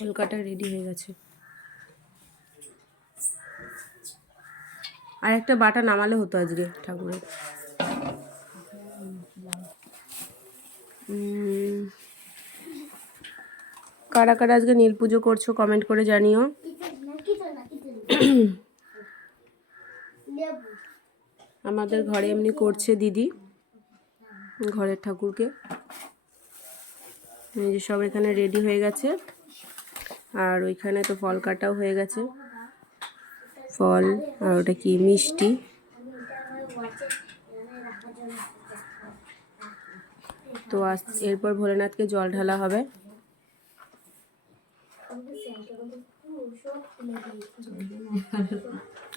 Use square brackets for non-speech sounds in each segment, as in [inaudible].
Kolkata ready হয়ে গেছে। আর একটা বাটা নামালে হতো আজকে ঠাকুরের। কারা কারা আজকে নীল পুজো করছ কমেন্ট করে জানিও। আমাদের ঘরে এমনি করছে দিদি, ঘরের ঠাকুরকে। সব এখানে রেডি হয়ে গেছে। আর ওইখানে তো ফল কাটাও হয়ে গেছে। ফল আর ওটা কি, মিষ্টি। তো আজ এরপর ভোলেনাথকে জল ঢালা হবে।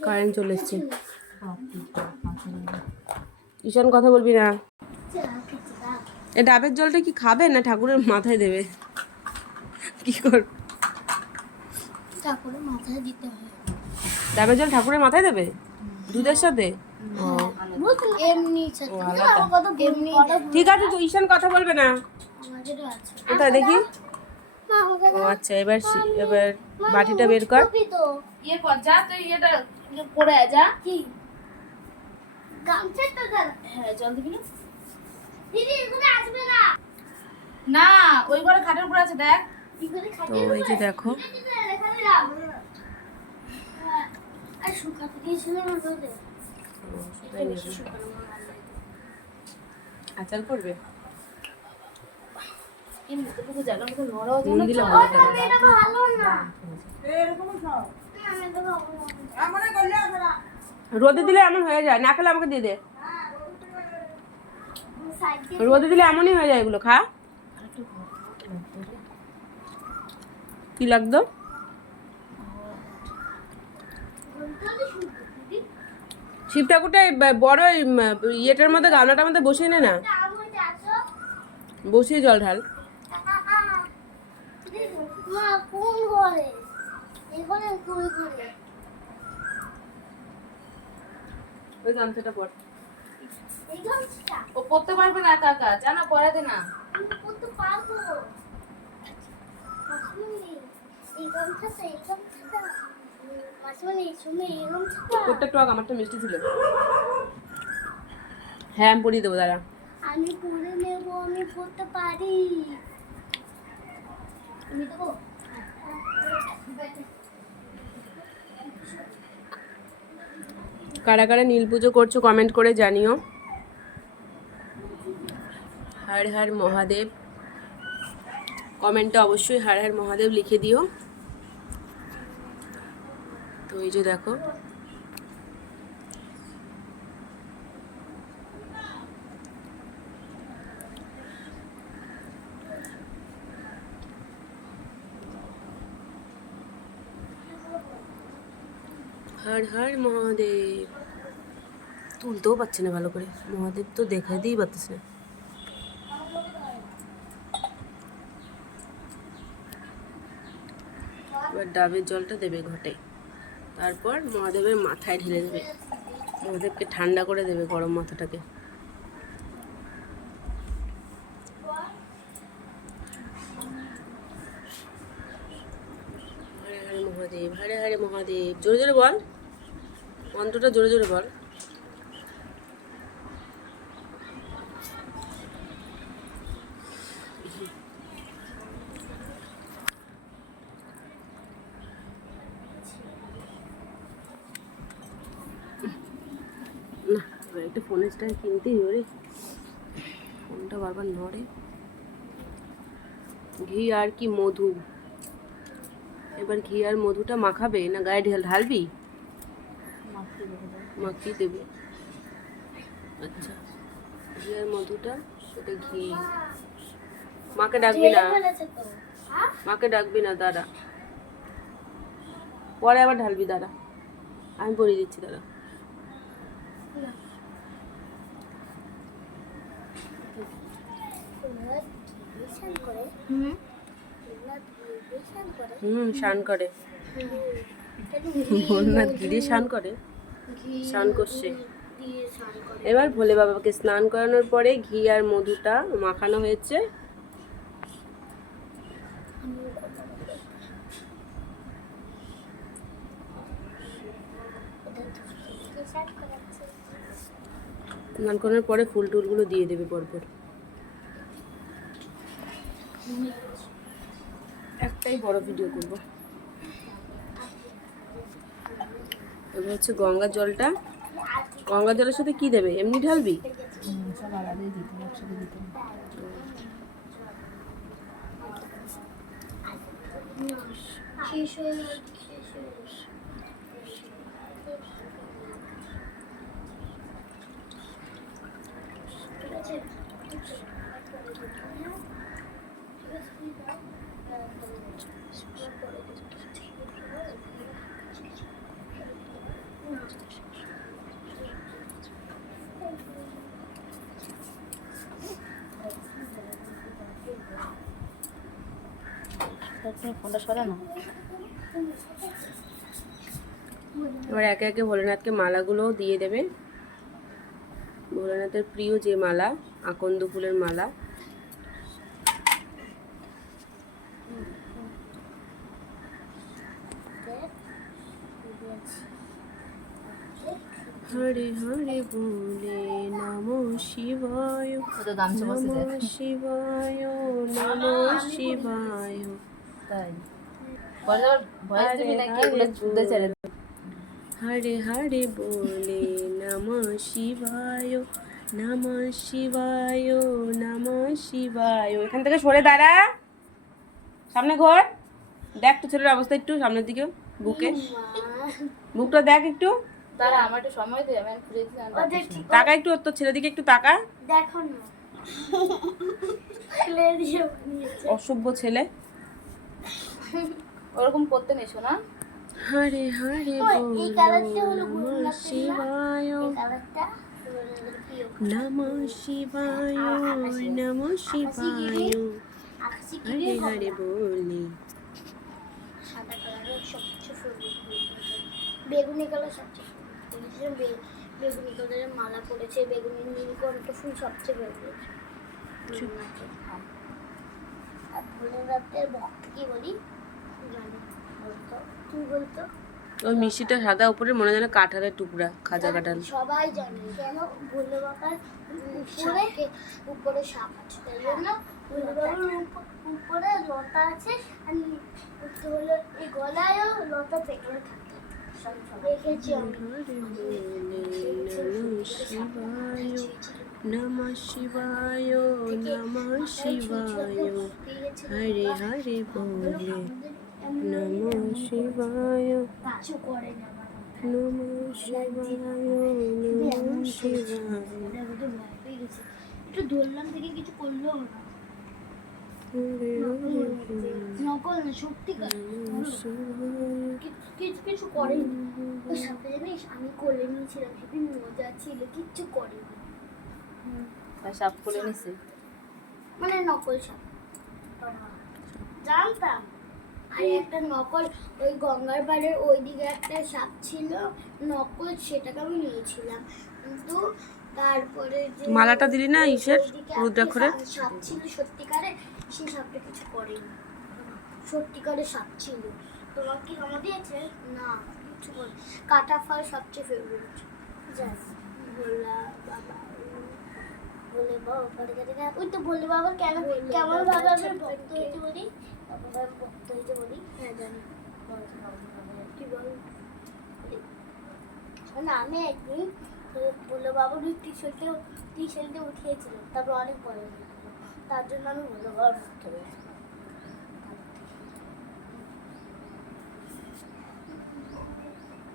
কারেন্ট চলে এসছে। ঈশান কথা বলবি না। এ ডাবের জলটা কি খাবে না ঠাকুরের মাথায় দেবে? কি কর ঠাকুরের মাথায় দিতে হয়। ডাবের জল ঠাকুরের মাথায় দেবে? দুধের সাথে? ঠিক আছে তো ঈশান কথা বলবে না। আমাদেরও কোথায় দেখি? ও আচ্ছা এবার এবার বাটিটা বের কর। ইয়ে কর যা তুই করে যা। কি? হ্যাঁ জল দিবি না? দিদি এগুলো আসবে না। না ওই ঘরে খাটের উপর আছে দেখ। তো খাতে এই যে দেখো। রোদে। আচার করবে। রোদে দিলে এমন হয়ে যায়, না খেলে আমাকে দিয়ে দে রোদে দিলে এমনই হয়ে যায় এগুলো, খা কি লাগতো বলতে শুনতে দিদি শিব ঠাকুরটা বড় ইয়েটার মধ্যে, গামলাটার মধ্যে বসিয়ে নে না। বসিয়ে জল ঢাল। ওই গামছাটা ও পড়তে পারবে না একা জানা পড়াতে না। করতে পারব মাসুমনি শুনে এই গামছাটা তোরটা টক আমারটা মিষ্টি ছিল। হ্যাঁ আমি পরিয়ে দেবো দাঁড়া। আমি পরে নেব আমি পড়তে পারি। আমি দেবো? কারা কারা নীল পুজো করছ কমেন্ট করে জানিও। হর হর মহাদেব। কমেন্টে অবশ্যই হর হর মহাদেব লিখে দিও। তো এই যে দেখো। হর হর মহাদেব। তুলতেও পারছে না ভালো করে। মহাদেব তো দেখাতেই পারতেছে না। এবার ডাবের জলটা দেবে ঘটে। তারপর মহাদেবের মাথায় ঢেলে দেবে। মহাদেবকে ঠান্ডা করে দেবে গরম মাথাটাকে। হরে হরে মহাদেব, হরে হরে মহাদেব। জোরে জোরে বল। মন্ত্রটা জোরে জোরে বল না এবার একটা ফোনের স্ট্যান্ড কিনতেই হবে ফোনটা বারবার নড়ে। ঘি আর কি মধু? এবার ঘি আর মধুটা মাখাবে না গায়ে ঢেল ঢালবি? মাখিয়ে দেবে আচ্ছা ঘি আর মধুটা সেটা ঘি। মাকে ডাকবি না। হ্যাঁ? মাকে ডাকবি না দাদা পরে আবার ঢালবি দাদা আমি পরিয়ে দিচ্ছি দাদা স্নান করে হুম। স্নান করে। ভোলনাথ গিরে স্নান করে। স্নান করছে। এবার ভোলে বাবাকে স্নান করানোর পরে ঘি আর মধুটা মাখানো হয়েছে। স্নান করার পরে ফুল টুলগুলো দিয়ে দেবে পরপর। একটাই বড় ভিডিও করব। এবার হচ্ছে গঙ্গার জলটা। গঙ্গার জলের সাথে কি দেবে? এমনি ঢালবি? শেষ হয়ে গেছে, শেষ হয়ে গেছে। এবার একে একে ভোলেনাথকে মালাগুলোও দিয়ে দেবে। ভোলেনাথের প্রিয় যে মালা আকন্দ ফুলের মালা হরে হরে বলে নম শিবায় নম শিবায় নম শিবায়। তাই। ভয়েস দিবি নাকি? এগুলো ছুটতে ছেড়ে দেবে। হরে হরে বলে নম শিবায় নম শিবায় নম শিবায়। এখান থেকে সরে দাঁড়া। সামনে ঘর। দেখ তো ছেলের অবস্থা একটু সামনের দিকে বুকে। বুকটা দেখ একটু। তারা আমার একটু সময় দে আমি ঠিক তাকা একটু ওর তোর ছেলের দিকে একটু তাকা। দেখো না। অসভ্য ছেলে। ওরকম করতে নেই শোনা হরে হরে বল? শিবায় এই কালারটা নম শিবায় নম শিবায়। হরে হরে বলে। সাদা কালারের সবচেয়ে ফেভারিট বেগুনি কালার সবচেয়ে বেগুনি কালারের মালা পড়েছে। বেগুনি নীলকণ্ঠ ফুল সবচেয়ে আর ভোলেনাথের ভক্ত কি বলি? জানি বলতো। তুই বলতো? ওই মিষ্টিটা সাদা উপরে মনে যেন কাঁঠালের টুকরা খাজা কাঁঠাল। সবাই জানে কেন ভোলে বাবার উপরে উপরে সাপ আছে তাই জন্য ভোলে বাবার উপরে লতা আছে আর হলো এই গলায়ও লতা থাকে দেখেছি আমি। নম শিবায়। নম শিবায়। হরে হরে বলে। নম শিবায় কিছু করে না আমার নম শিবায় নম শিবায় একটু ধরলাম থেকে কিছু করল না নকল না সত্যিকার কিছু কিছু কিছু করেনি ওই সাথে জানিস আমি কোলে নিয়েছিলাম সেদিন মজা ছিল কিচ্ছু করেনি সাপ নিছে মানে নকল সাপ জানতাম আর একটা নকল ওই গঙ্গার পাড়ের ওইদিকে একটা সাপ ছিল নকল সেটাকে আমি নিয়েছিলাম। কিন্তু তারপরে যে মালাটা দিলি না ইসের রুদ্রাক্ষরে? সাপ ছিল সত্যিকারে সেই সাপটা কিছু করেনি। সত্যিকারে সাপ ছিল। তোমার কি জমা দিয়েছে? না কিছু করে কাটা ফল সবচেয়ে ফেভারিট যাই ভোলা বাবা বলে বাবা ওই তো বলে বাবা কেন কেমন ভাবে আমি ভক্ত হইতে বলি? বলি? হ্যাঁ জানি। কি না আমি একদিন বলে বাবার ওই টি শার্টে টি শার্টে উঠিয়েছিলাম তারপর অনেক বড় তার জন্য আমি বলে বাবার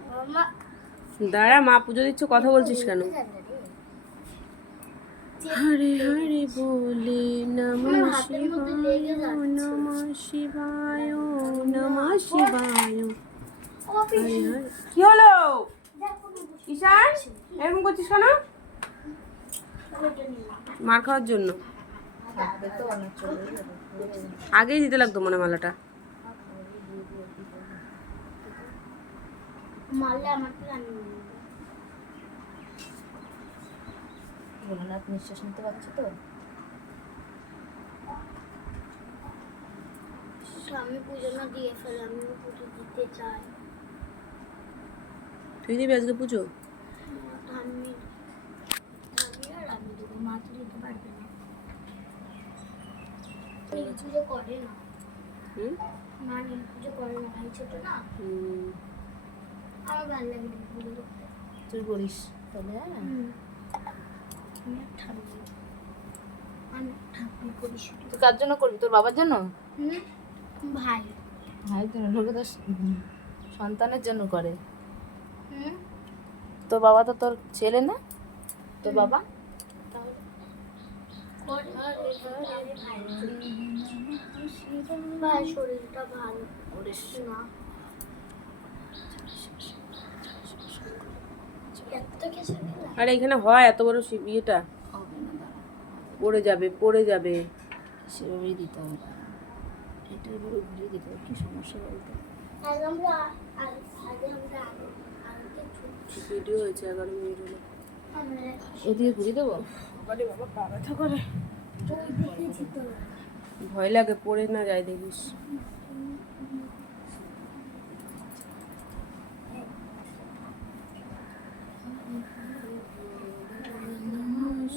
মামা দাঁড়া মা পুজো দিচ্ছ কথা বলছিস কেন? হরে হরে বলে নম শিবায় নম শিবায় নম শিবায়। কি হলো? ঈশান এরকম করছিস কেন? মার খাওয়ার জন্য। থাকবে তো অনেক চলে যাবে আগেই দিতে লাগতো মনে হয় মালাটা। মারলে আমার ভোলানাথ নিঃশ্বাস নিতে পারছ তো? পুজো না দিয়ে আমি পুজো দিতে চাই। তুই দিবি আজকে পুজো? আর পুজো মা পুজো ভাই না। আমার লাগে তুই বলিস তাহলে হ্যাঁ? তুই কার জন্য করবি? তোর বাবার জন্য? হুম ভাই। ভাইয়ের জন্য লোকে তো সন্তানের জন্য করে। হুম। তোর বাবা তো তোর ছেলে না? তোর বাবা? ভাই শরীরটা ভালো। না। আর এখানে হয় এত বড় ইয়েটা। পড়ে যাবে পড়ে যাবে। সেভাবেই দিতে হবে। এটা এভাবে ঘুরিয়ে দিতে হবে কি সমস্যা বলতে? ভিডিও হয়েছে এগারো মিনিট হলো। দেবো? বাবারে বাবা পা ব্যথা করে। তুই দেখেছি তো। ভয় লাগে পড়ে না যায় দেখিস।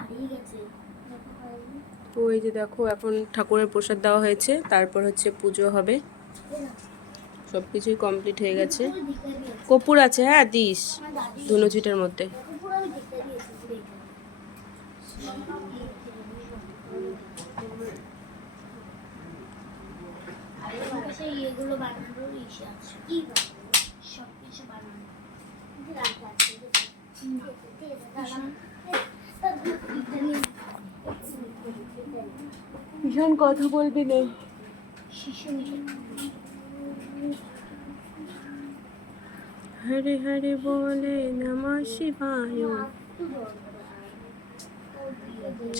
হারিয়ে গেছে ওই যে দেখো এখন ঠাকুরের প্রসাদ দেওয়া হয়েছে তারপর হচ্ছে পুজো হবে। সব কিছুই কমপ্লিট হয়ে গেছে। কপুর আছে হ্যাঁ দিস। ধুনুচিটার মধ্যে। ভীষণ কথা বলবি না। শিশু হরে হরে বলে নমঃ শিবায়।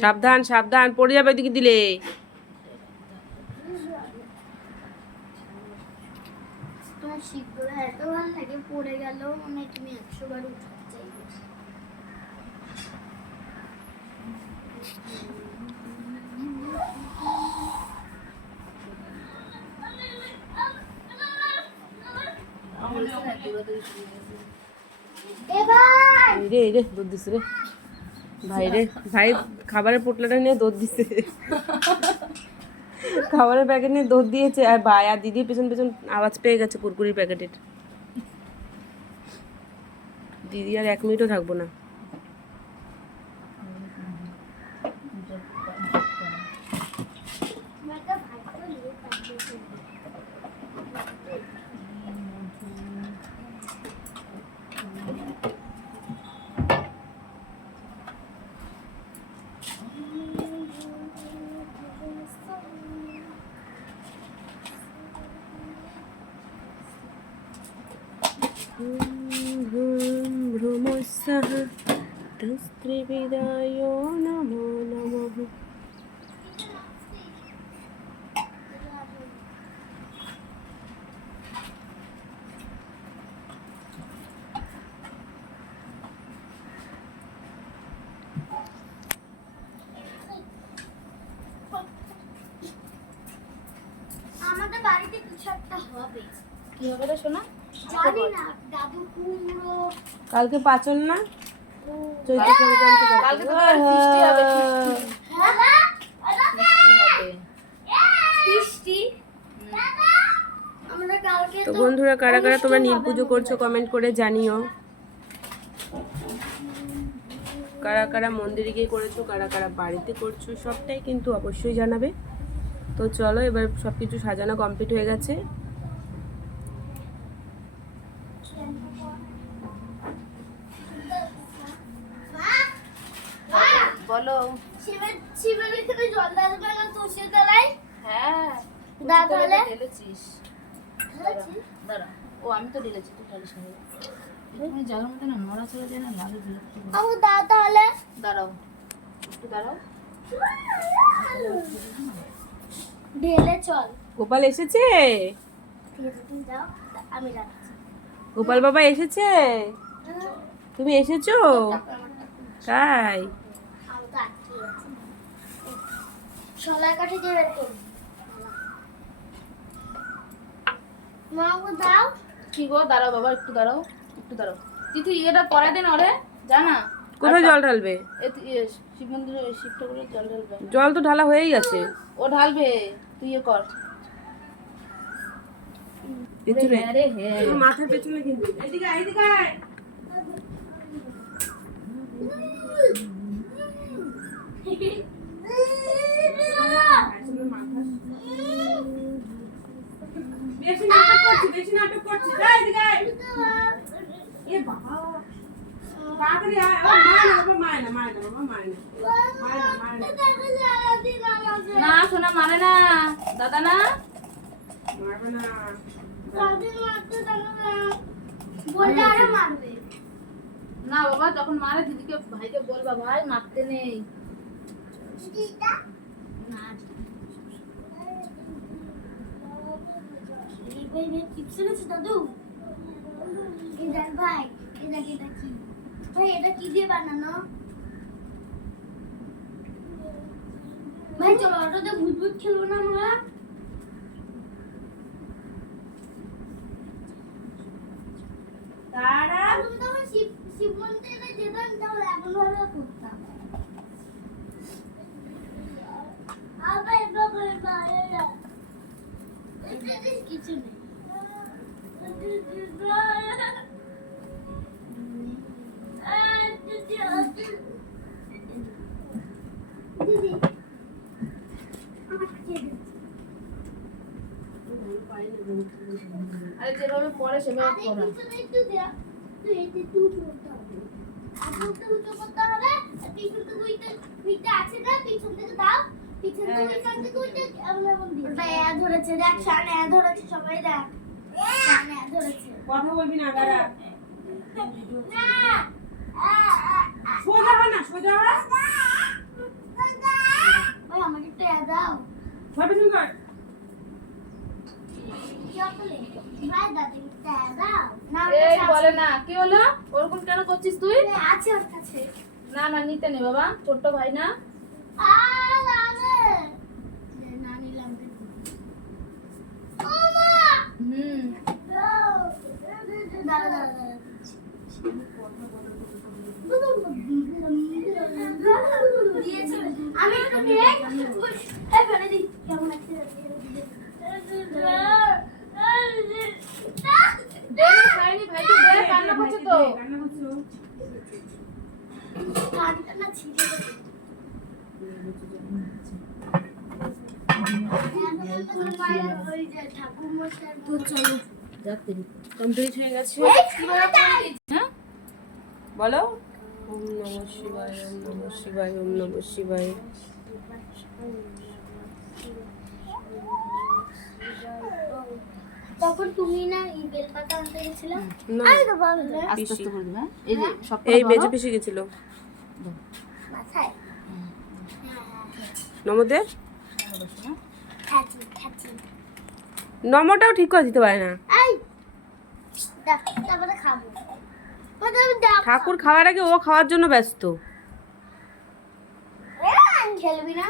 সাবধান সাবধান, পড়ে যাবে দিকে দিলে। তোমার এত ভালো লাগে, পড়ে গেল মানে তুমি উঠাতে চাইবে এবার এই রে, দুধ দিস রে। ভাই রে, ভাই খাবারের পোটলাটা নিয়ে দুধ দিছে। খাবারের প্যাকেট নিয়ে দুধ দিয়েছে, আর ভাই আর দিদি পেছন পেছন আওয়াজ পেয়ে গেছে কুরকুরির প্যাকেটের দিদি আর এক মিনিটও থাকব না। তস্ত্রিবিদায় নমো নমঃ আমাদের বাড়িতে কিছু একটা হবে। কি হবে রে সোনা? জানি না দাদু কুমড়ো। কালকে পাচন না? চৈত্র সংক্রান্তি হ্যাঁ তো বন্ধুরা কারা কারা তোমরা নীল পুজো করছ কমেন্ট করে জানিও। কারা কারা মন্দিরে গিয়ে করেছ কারা কারা বাড়িতে করছ সবটাই কিন্তু অবশ্যই জানাবে। তো চলো এবার সব কিছু সাজানো কমপ্লিট হয়ে গেছে। বলো। শিবের শিবের এখানে জল ঢালবে না তুলসী তলায়? হ্যাঁ দা তাহলে? ঢেলেছিস। দাঁড়া, ও আমি তো ঢেলেছি তুই ঢালিস না। এখানে জায়গার মধ্যে না মরা চলে যায় না লাগে বিরক্ত করে। দা তাহলে। দাঁড়াও একটু দাঁড়াও। ঢেলে চল। গোপাল এসেছে? আমি গোপাল বাবা এসেছে? তুমি এসেছ? তাই আমি তো আটকে আছি কাঠে দিয়ে বের করবি দাও। কি গো? দাঁড়াও বাবা একটু দাঁড়াও একটু দাঁড়াও। তিথি এটা পরে ওরে জানা? কোথায় জল ঢালবে? শিব মন্দিরে শিব ঠাকুরের জল ঢালবে। জল তো ঢালা হয়েই গেছে। ও ঢালবে তুই ইয়ে কর। পেছনে। হ্যাঁ মাথার পেছনে কিন্তু। এদিকে এদিকে আয়। [laughs] বেশি নাটক করছি বেশি নাটক করছি যা এদিকে আয়। এ বাবা তাড়াতাড়ি আয় ও, মায় না বাবা মায় না মায় না বাবা মায় না মায় না মায় না না শোনা মানে না। দাদা না? না বাবা, যখন মারে, দিদিকে, ভাইকে বলবা, ভাই, মারতে নেই। দাদু এটা কি ভাই এটা কি দিয়ে বানানো ভাই চলো অটোতে ভূত ভূত খেলব না আমরা? তারা তুমি তো আমার শিব শিব মন্দিরে যেতাম তাহলে এমন ভাবে করতাম। আবার এবার করে বাইরে কিছু নেই দিদি আমাকে কে দিচ্ছে? আরে যেভাবে পড়ে সেভাবে আরে পড়া পিছনে একটু দেয়া। তুই এতে একটু উঁচু করতে হবে। আগে একটু উঁচু করতে হবে। আর পিছন থেকে উইতে- উইতে আছে না, পিছন থেকে দাও। পিছন থেকে ওইখান থেকে উইতে এমন এমন দিও। ওটা এ ধরেছে, দেখ, সামনে এ ধরেছে, সবাই দেখ। কথা বলবি না দাঁড়া। আ, আ। সোজা হয় না সোজা হয় আমাকে দাও। পিছন কর চকলেট। ভাই, দাদি, একটু এ দাও। না, ওর কি হলো ওরকম কেন করছিস তুই আছে। না না, নিতে নে বাবা ছোট্ট ভাই না। আমি? দে না, খাইনি ভাইকে দে কান্না করছে তো রান্না করছ কানটা না ছিঁড়ে গেছে। এখন মায়ের ওই যে ঠাকুরমশাই তো চলো কমপ্লিট হয়ে গেছে। হ্যাঁ? বলো। ওম নমঃ শিবায় ওম নমঃ শিবায় ওম নমঃ শিবায়। তখন তুমি না এই বেলপাতা আনতে গেছিলে? না। আস্তে আস্তে করে দিবে হ্যাঁ? এই যে সব এই বেজে গেছিল। মাথায়? নমটাও ঠিক করে দিতে পারে না। ঠাকুর খাওয়ার আগে ও খাওয়ার জন্য ব্যস্ত। খেলবি না?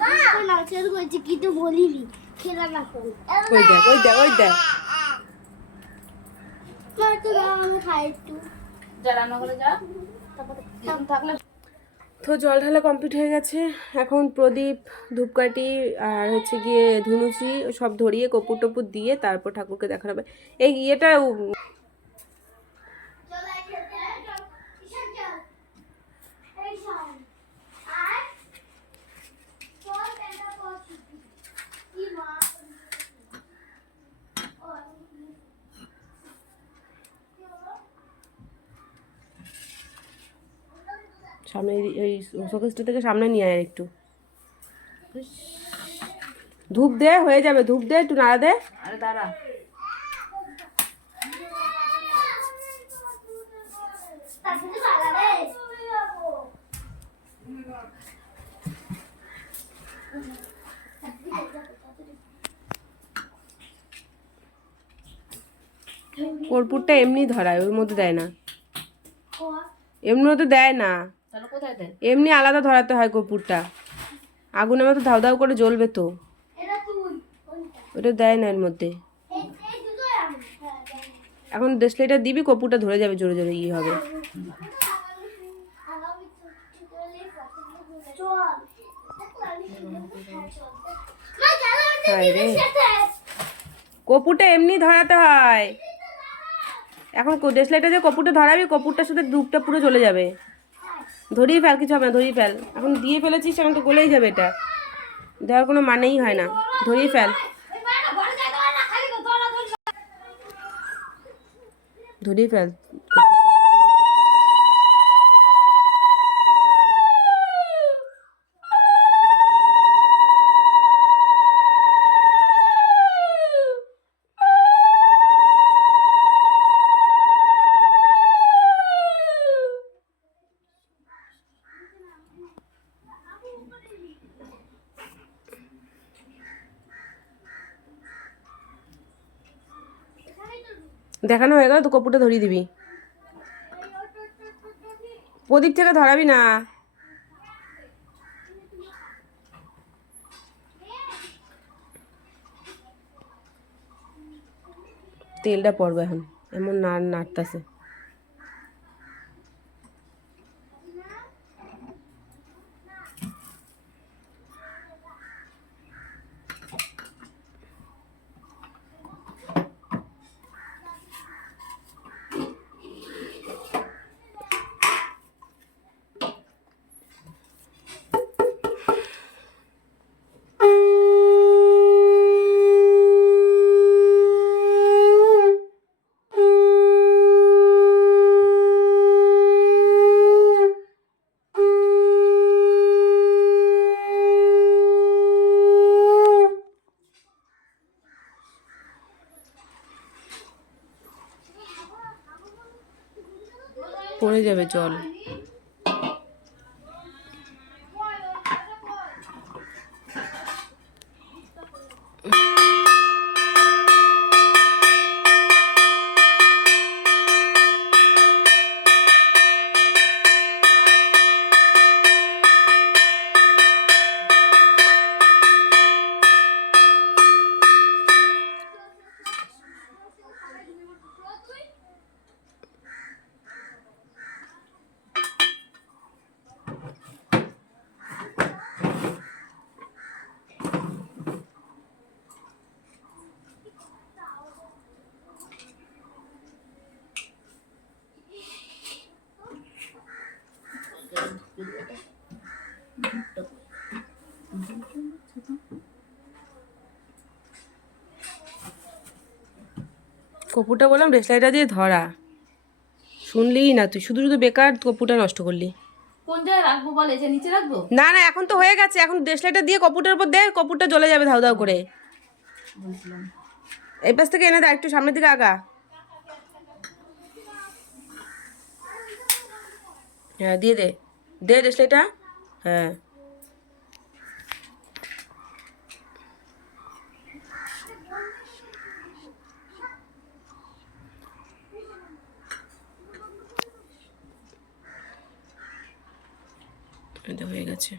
মা! নাচের করেছি কি তো বলিনি। ওই দেখ ওই দেখ ওই দেখ। তো জল ঢালা কমপ্লিট হয়ে গেছে। এখন প্রদীপ ধূপকাঠি আর হচ্ছে গিয়ে ধুনুচি সব ধরিয়ে কপুর টপুর দিয়ে তারপর ঠাকুরকে দেখানো হবে। এই ইয়েটা সামনে এই- শোকেসটা থেকে সামনে নিয়ে আয় একটু। ধূপ দে হয়ে যাবে। ধূপ দে একটু নাড়া দে। আরে দাঁড়া। কর্পূরটা এমনি ধরায় ওর মধ্যে দেয় না। এমনি তো দেয় না। এমনি আলাদা ধরাতে হয় কর্পূরটা। আগুনের মতো ধাউ ধাউ করে জ্বলবে তো। এটা তুই কোনটা? ওটা দেয় না এর মধ্যে। হ্যাঁ। এখন দেশলাইটা দিবি কপুরটা ধরে যাবে জোরে জোরে ইয়ে হবে। দিদির এমনি ধরাতে হয়। এখন দেশলাইটা যে কপুরটা ধরাবি কর্পূরটার সাথে ধূপটা পুরো চলে যাবে। ধরিয়ে ফেল, কিছু হবে না, ধরিয়ে ফেল। এখন দিয়ে ফেলেছিস, এখন তো গলেই যাবে এটা। দেওয়ার কোনো মানেই হয় না। ধরিয়ে ফেল। ধরিয়ে ফেল। দেখানো হয়ে গেল, তো কপুরটা ধরিয়ে দিবি। প্রদীপ থেকে ধরাবি না। তেলটা পড়ব এখন, এমন নাড় নাড়তাছে পড়ে যাবে জল। কপুরটা বললাম রেসলাইটা দিয়ে ধরা। শুনলিই না তুই শুধু শুধু বেকার কপুরটা নষ্ট করলি। কোন জায়গায় রাখব বলে যে নিচে রাখব? না না এখন তো হয়ে গেছে এখন দেশলাইটা দিয়ে কপুরটার উপর দে কপুরটা জ্বলে যাবে ধাউ ধাউ করে। এই পাশ থেকে এনে দে একটু সামনের দিকে আগা। হ্যাঁ দিয়ে দে। দে দেশলাইটা হ্যাঁ। এটা হয়ে গেছে।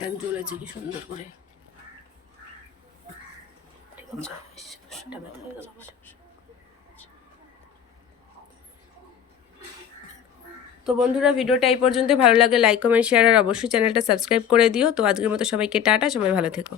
দেখ, জ্বলেছে কি সুন্দর করে। তো বন্ধুরা, ভিডিওটা এই পর্যন্ত ভালো লাগে লাইক কমেন্ট শেয়ার আর অবশ্যই চ্যানেলটা সাবস্ক্রাইব করে দিও। তো আজকের মতো সবাইকে টাটা, সবাই ভালো থেকো।